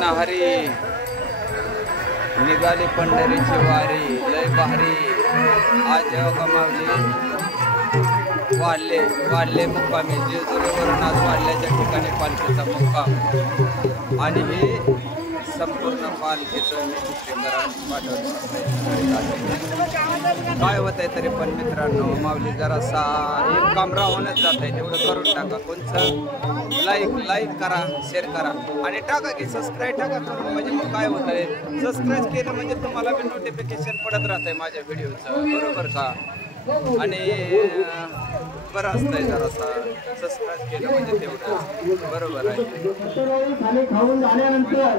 कृष्ण हरी निघाली पंढरीची वारी लय भारी आज माऊली वाढले मुक्कामी जेजुरीवरून आज वाढल्याच्या ठिकाणी पालखीचा मुक्काम आणि हे संपूर्ण पालखीचं काय होत आहे तरी पण मित्रांनो माऊली जरासा एक काम राहूनच जात आहे तेवढं करून टाका कोणचं लाईक करा शेअर करा आणि टाका की सबस्क्राईब टाका करून म्हणजे मग काय होत आहे सबस्क्राईब केलं म्हणजे तुम्हाला बी नोटिफिकेशन पडत राहत आहे माझ्या व्हिडिओचं बरोबर का आणि बरं असतंय जरासा सबस्क्राईब केलं म्हणजे तेवढं बरोबर आहे खाऊन झाल्यानंतर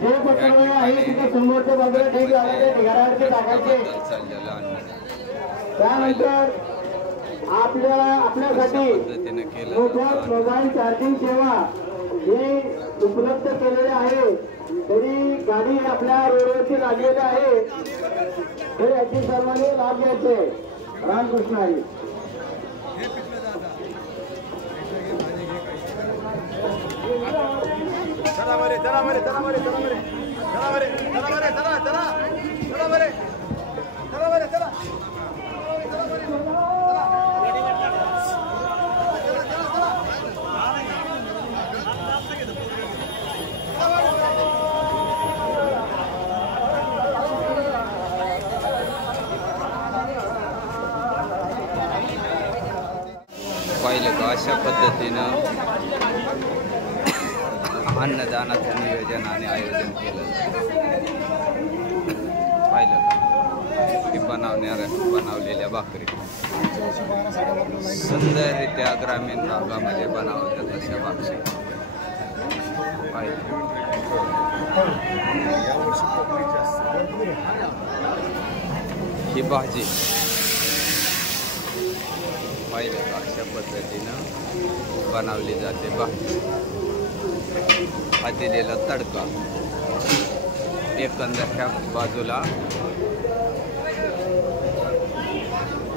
जे पकडलं आहे तिथे समोरच्या बाजूला ठीक झाले घरावरती टाकायचे त्यानंतर आपल्यासाठी मोबाईल चार्जिंग सेवा हे उपलब्ध केलेले आहे तरी गाडी आपल्या रोडवरती लागलेली आहे तर याची सर्वांनी लाभ घ्यायचे रामकृष्ण हरी चला बरे चला बरे चला बरे चला बरे चला बरे चला बरे चला चला चला बरे चला बरे चला पाहिलं का अशा पद्धतीनं अन्नदानाचं नियोजन आणि आयोजन केलं पाहिलं का की बनवलेल्या भाकरी सुंदररित्या ग्रामीण भागामध्ये बनवतात अशा भाकरी पाहिलं ही भाजी पाहिलं का अशा पद्धतीनं बनवली जाते भाजी हा दिलेला तडका एकंदर ह्या बाजूला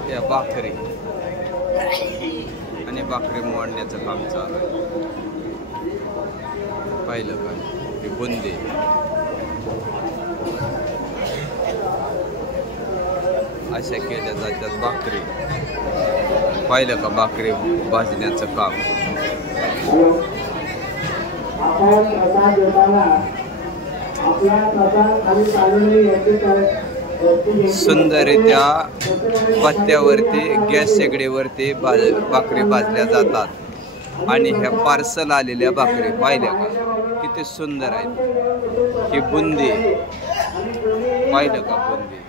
त्या भाकरी आणि भाकरी मोडण्याचं काम चालू आहे पाहिलं का ही बुंदी अशा केल्या जातात भाकरी पाहिलं का भाकरी भाजण्याचं काम सुंदररित्या पत्त्यावरती गॅस शेगडीवरती भाकरी भाजल्या जातात आणि ह्या पार्सल आलेल्या भाकरी पाहिल्या का किती सुंदर आहेत ही बुंदी पाहिलं का बुंदी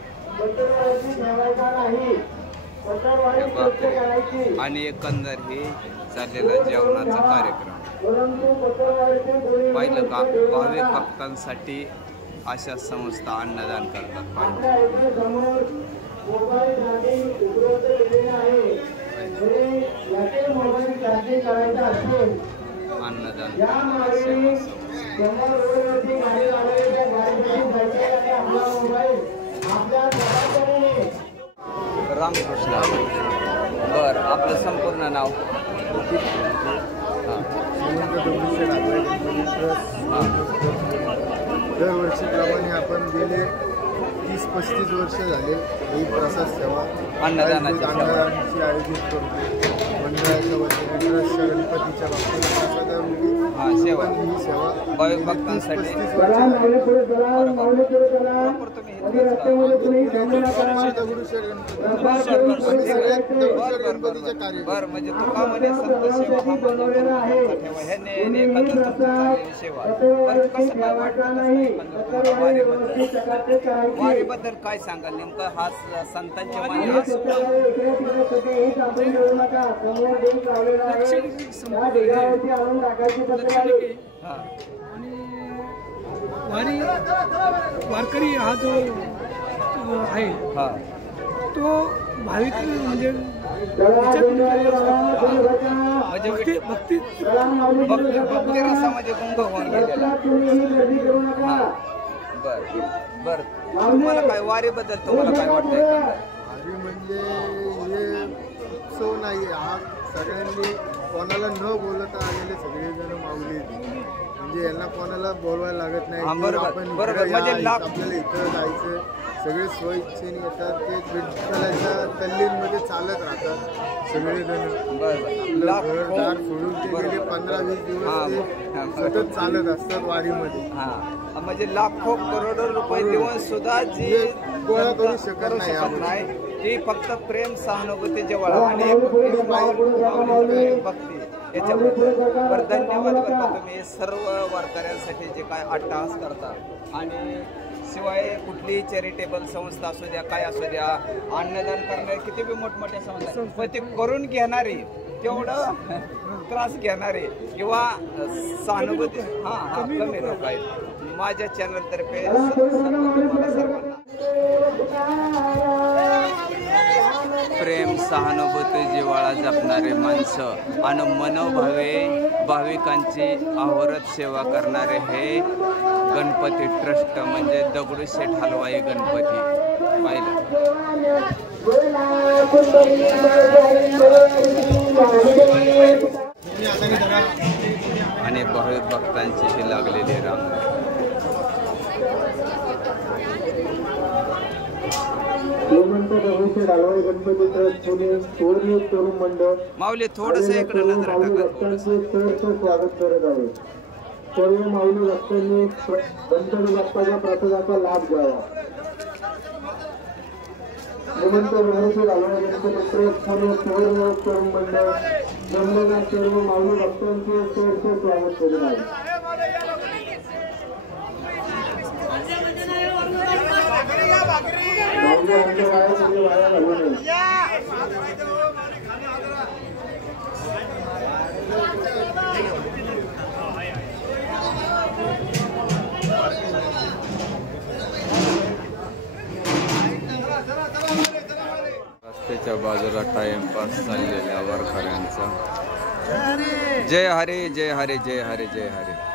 आणि एकंदर हे चाललेला जेवणाचा कार्यक्रम पाहिलं का भाविक भक्तांसाठी अशा संस्था अन्नदान करतात अन्नदान रामकृष्ण बर आपलं संपूर्ण नाव दरवर्षीप्रमाणे आपण गेले 30-35 वर्ष झाले ही प्रसाद सेवा अन्नदानाची आयोजित करतो मंडळाच्या वतीने गणपतीच्या बाबतीत सेवा ही सेवा भाविक भक्तांसाठी बर म्हणजे तुका म्हणे संत सेवा वारीबद्दल काय सांगाल नेमकं हा संतांच्या आणि वारकरी हा जो आहे तो भाविक म्हणजे भक्ती रसामध्ये गुंग होऊन गेलेला बर तुम्हाला काय वारीबद्दल तुम्हाला काय वाटतंय वारी म्हणजे हे उत्सव नाही हा सगळ्यांनी कोणाला न बोलता आलेले सगळेजण माऊली म्हणजे यांना कोणाला बोलवायला लागत नाही हा, की बरोबर, आपण बरोबर. इकडं या, म्हणजे लाख- आपल्याला इथं जायचं. सगळे स्वइच्छेने येतात, ते विठ्ठलाच्या तल्लीनमध्ये चालत राहतात सगळेजण. बरं आपलं घरदार सोडून ते गेले 15-20 हा, दिवस हा, ते सतत चालत असतात वारीमध्ये. हा म्हणजे लाखो करोडो रुपये देऊन सुद्धा जी गोळा करू शकत नाही आपण. नाही ती फक्त प्रेम सहानुभूती जवळ आणि भक्ती याच्याबद्दल. बरं धन्यवाद बरं का तुम्ही सर्व वारकऱ्यांसाठी जे काय अट्टहास करता. आणि शिवाय कुठलीही चॅरिटेबल संस्था असू द्या काय असू द्या अन्नदान करणारे किती बी मोठमोठ्या संस्था पण ते करून घेणारे तेवढं त्रास घेणारे किंवा सहानुभूती कमी लोक आहेत. माझ्या चॅनलतर्फे प्रेम सहानुभूती जिव्हाळा जपणारे माणसं आणि मनोभावे भाविकांची अहोरात्र सेवा करणारे हे गणपती ट्रस्ट म्हणजे दगडूशेठ हलवाई गणपती पाहिलं. आणि भाविक भक्तांची ही लागलेली रांग. माऊली थोडस इकडे नजर टाका. स्वागत करत आहे. सर्व माऊली भक्तांनी गणपती बाप्पाच्या प्रसादाचा लाभ घ्यावा. श्रीमंत गणेश हलवाई गणपती सुवर्ण तरुण मंडळ जमलेल्या सर्व माऊली भक्तांचे सहर्ष स्वागत करत आहे. वाया घालू नये. रस्त्याच्या बाजूला टाइमपास चाललेल्या वारकऱ्यांचा. जय हरे जय हरे जय हरे जय हरे.